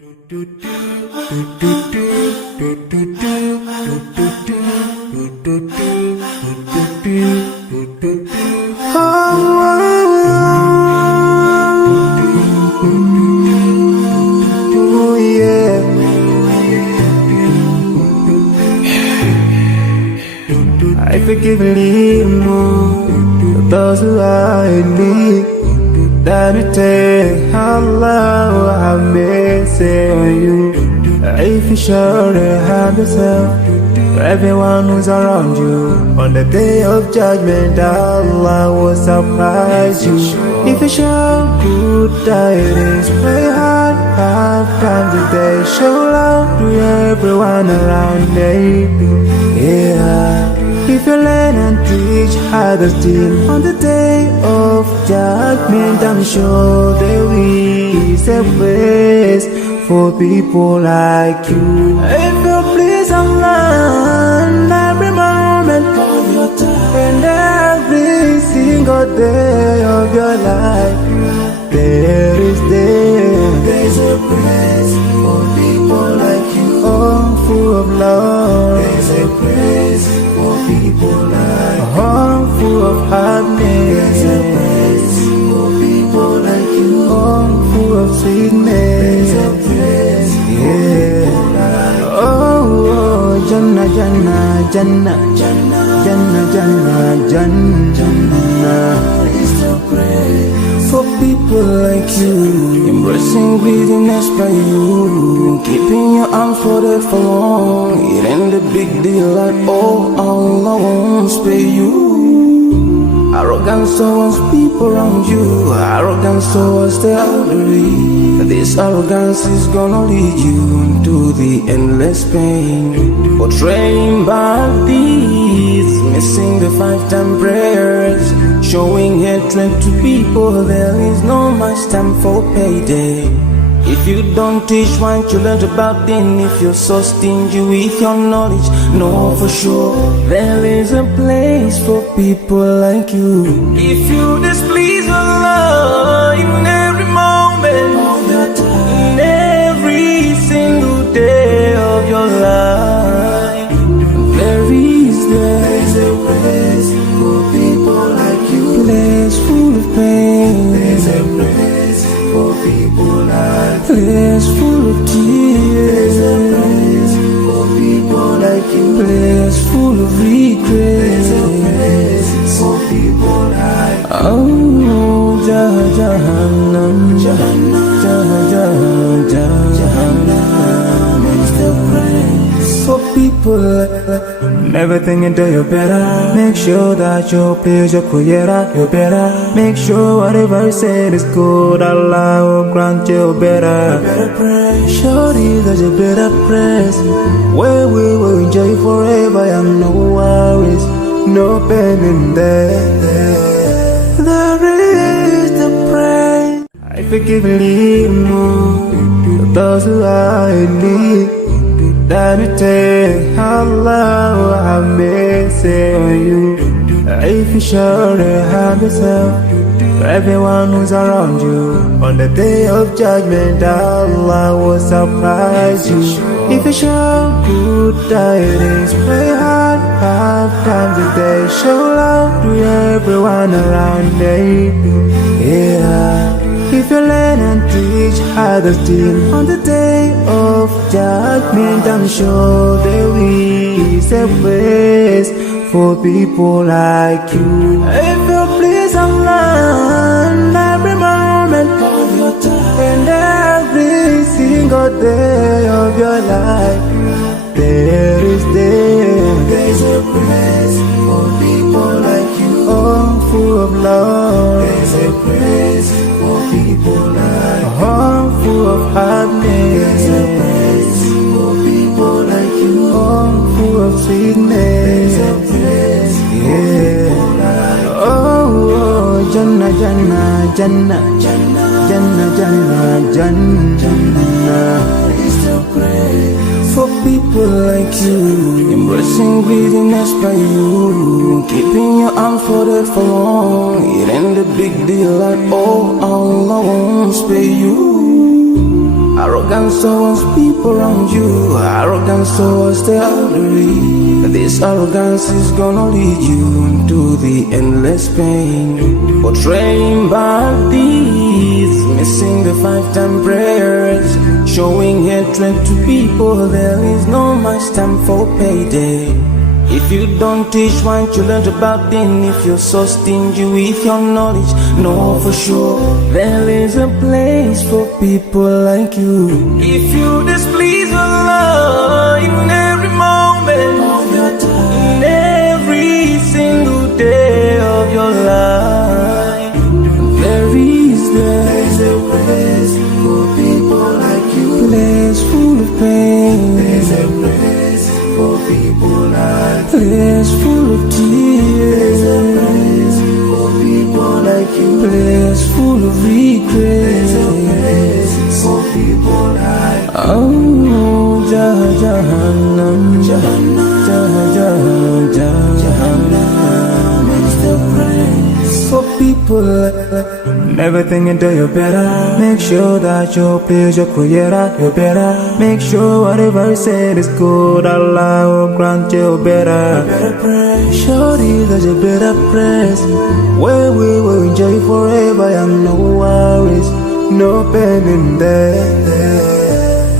I forgive and leave more those who are in need. That you take how long I may say on you. If you sure they have yourself for everyone who's around you. On the day of judgment, Allah will surprise you. If you show good tidings, pray hard 5 times a day. Show love to everyone around you. Yeah. If you learn and teach others still on the day of judgment, I'm sure there is a place for people like you. If you please Allah every moment of your time and every single day of your life, there's a place for people like you. Oh, full of love. There's a place for people like you. Oh, full of happiness. There's a place for people like you. Oh, full of sweetness. There's a place for people like you. Oh, Jannah, Jannah, Jannah, Jannah, Jannah, Jannah, Jannah is the place for people like you. Embracing greediness by you, keeping your arms folded for long. It ain't a big deal at all. Allah won't spare you. Arrogance towards people around you, arrogance towards the elderly. This arrogance is gonna lead you into the endless pain. Portraying bad deeds, missing the 5-time prayers, showing hatred to people. There is no much time for payday. If you don't teach what you learned about then, if you're so stingy with your knowledge, know for sure there is a place for people like you. If you displease Allah in every moment of your time, in every single day of your life, there's a place for people like you. Place full of pain. There's a place for people like you. Place full of tears. There's a place for people like you. Place full of regret. There's a place for people like you. Oh, Jahannam, Jahannam, Jahannam is the place for people like. Never thinking that you're better. Make sure that you please your creator. You're better. Make sure whatever you said is good. Allah will grant you better. You better pray. Surely there's a better place where we will enjoy forever and no worries, no pain in there. There is the praise. I forgive and leave more those who are in need. That you take how long I may say on you. If you sure they have yourself for everyone who's around you. On the day of judgment, Allah will surprise you. If you show good tidings, pray hard 5 times a day. Show love to everyone around you. Yeah. If you learn and teach others still on the day of judgment, I'm sure there is a place for people like you. If you please Allah every moment of your time and every single day of your life, there's a place for people like you. Oh, full of love. There's a place for people like you. Oh, full of happiness. There's a place for people like you. Oh, full of sweetness. There's a place for people like you. Oh, Jannah, Jannah, Jannah, Jannah, Jannah, Jannah, Jannah is the place for people like you. Embracing greediness by you, keeping your arms folded for long. It ain't a big deal at all. Allah won't spare you. Arrogance towards people around you, arrogance towards the elderly. This arrogance is gonna lead you into the endless pain. Portraying bad deeds, missing the 5-time prayers, showing hatred to people. There is no much time for payday. If you don't teach what you learned about then, if you're so stingy with your knowledge, know for sure there is a place for people like you. If you displease Allah in every moment of your time, in every single day of your life, there is a place for people like you. Place full of pain. There's a place for people like you. Place full of tears. There's a place for people like you. Place full of regret. There's a place for people like you. Oh, Jahannam, Jahannam, Jahannam is the place for people like never think until you're better. Make sure that you please your creator, you're better. Make sure whatever you said is good, Allah will grant you better. Surely there's a better place where we will enjoy forever and no worries, no pain in there.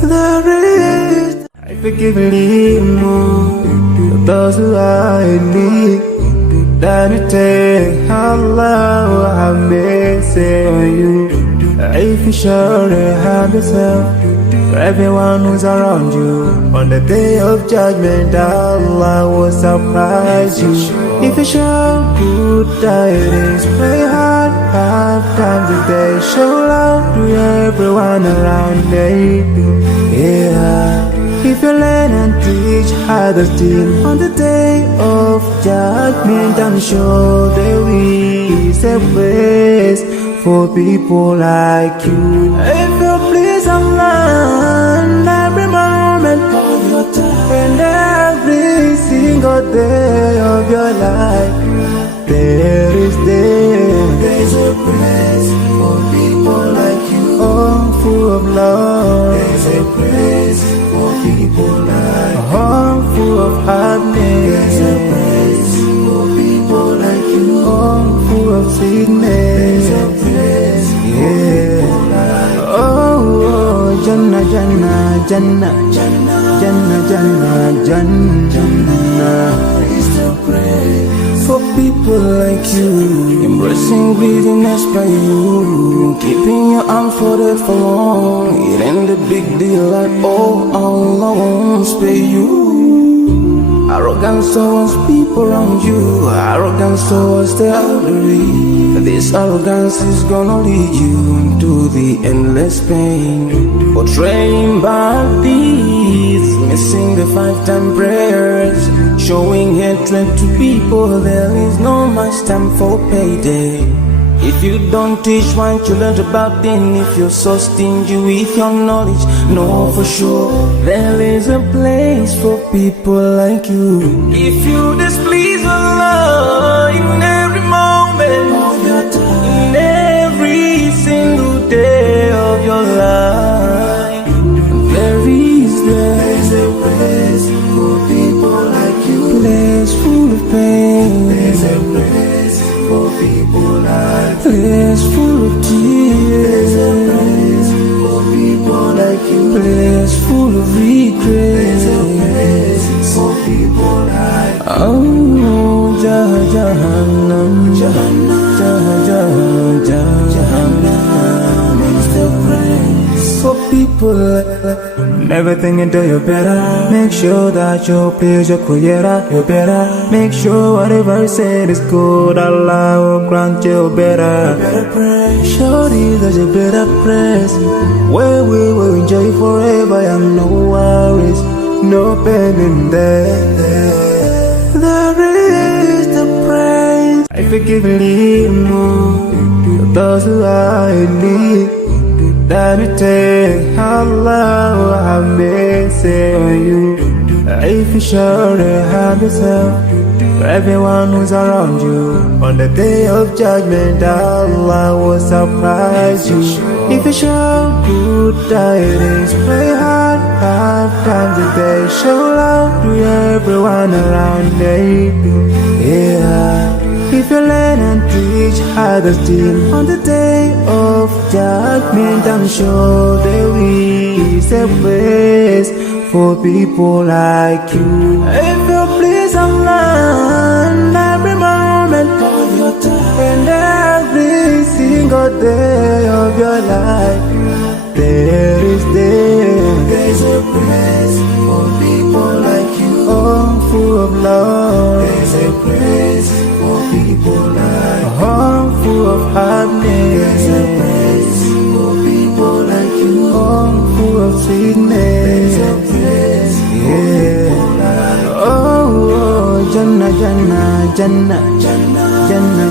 There is, I forgive and leave more to those who are in need. That it take Allah will have mercy on you. If you surely have yourself for everyone who's around you, on the day of judgment Allah will surprise you. If you show good tidings, pray hard 5 times a day. Show love to everyone around you. Yeah. If you learn and teach others still, on the day of judgment I'm sure there is a place for people like you. If you please Allah in every moment of your time, and every single day of your life, there's a place for people like you. Oh, full of love. There's a place for people like you. Oh, full of happiness. There's a place for people like you. Oh, full of sweetness. There's a place for people like you. Oh, Jannah, Jannah, Jannah, Jannah, Jannah, Jannah, Jannah is the place for people like you. Embracing greediness by you, keeping your arms folded for long. It ain't a big deal like, oh, Allah won't spare you. Arrogance towards people around you, arrogance towards the elderly. This arrogance is gonna lead you into the endless pain. Portraying bad deeds, missing the 5-time prayers, showing hatred to people. There is no much time for payday. If you don't teach what you learned about then, if you're so stingy with your knowledge, know for sure there is a place for people like you. If you displease Allah in every moment of your time, in every single day of your life, there's a place for people like you. Place full of pain. There's a place for people like you. Place full of tears. There's a place for people like you. Place full of regret. There's a place for people like you. Oh, Jahannam, Jahannam, Jahannam is the place for people like never think until you're better. Make sure that you please your creator, you're better. Make sure whatever you said is good, Allah will grant you better. Surely there's a better place where we will enjoy forever and no worries, no pain in there. There is the praise. I forgive and leave more to those who are in need. That it take Allah will have mercy on you. If you surely have yourself for everyone who's around you. On the day of judgment, Allah will surprise you. If you show good tidings, pray hard 5 times a day. Show love to everyone around you. Yeah. If you learn and teach others still, on the day of judgment, I'm sure there is a place for people like you. If you please Allah, every moment of your time and every single day of your life, there's a place for people like you. Oh, full of love. There's a place for people like you. Oh, full of happiness. There's a place for people like you. Oh, full of sweetness. There's a place for people like you. Oh, Jannah, Jannah, Jannah, Jannah, Jannah,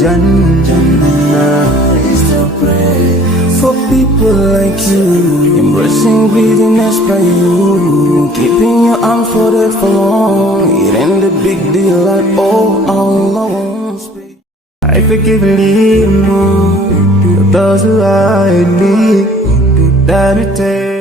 Jannah, Jannah is the place for people like you. Embracing greediness by you, keeping your arms folded for long. It ain't a big deal at all. Allah won't speak. I forgive a little more to those who are in need than it takes.